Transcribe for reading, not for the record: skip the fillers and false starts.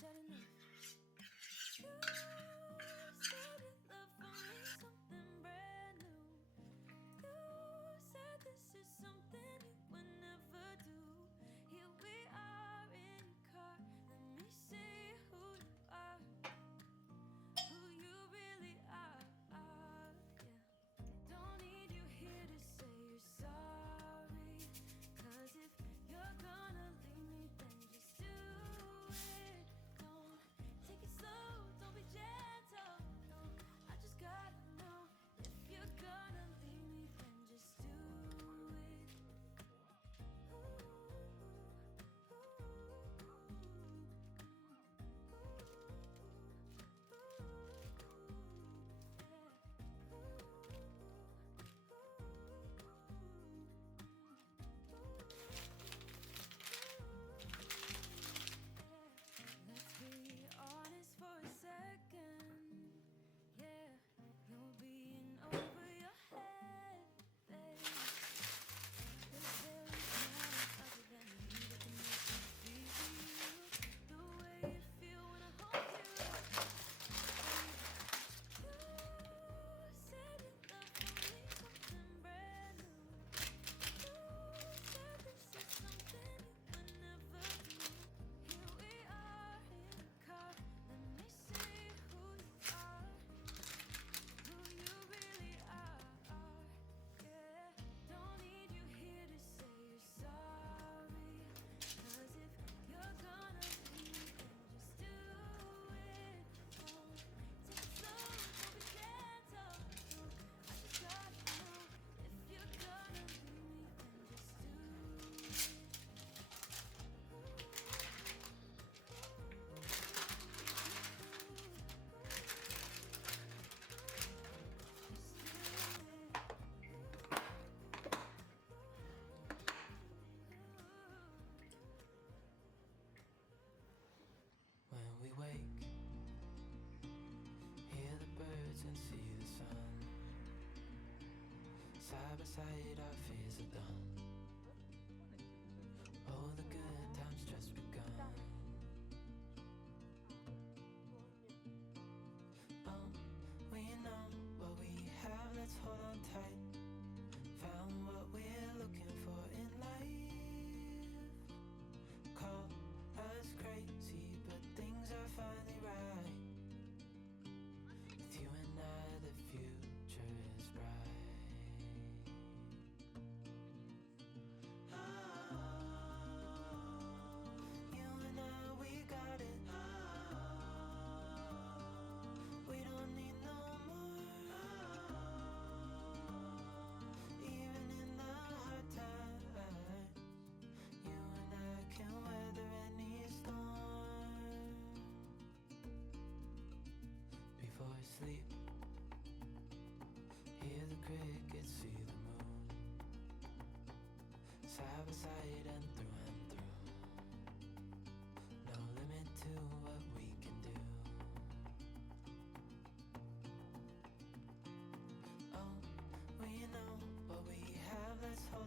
said enough. You said your love for me something brand new. You said this is something you would never do. Here we are in your car. Let me see who you are, who you really are. Yeah. Don't need you here to say you're sorry. 'Cause if you're gonna leave me, then just do it. Don't take it slow, don't be gentle. No, I just gotta know if you're gonna leave me, then just do it. Let's be honest for a second. Yeah, you're being over your head, babe. There's barely nothing other than me that can make me feel the way you feel when I hold you. You said you love for me something brand new. You said this is something you would never do. Here we are in the car. Let me see who you are, who you really are. Yeah, don't need you here to say you're sorry. 'Cause if you're gonna leave, then just do it. Don't take it slow, don't be gentle. No, I just gotta know if you're gonna leave me, then just do it. When we wake, hear the birds and see the sun. Side by side our fears are done. Oh, the good times just begun. Oh, we know what we have, let's hold on tight. Found what we're looking for in life. Call us crazy, but things are finally right. With you and I, the future is bright. You and I, we got it. We don't need no more. Even in the hard times, you and I can weather any storm. Before I sleep, hear the crickets, see the moon. Side by side and through. No limit to what we can do. Oh, we know what we have, let's hold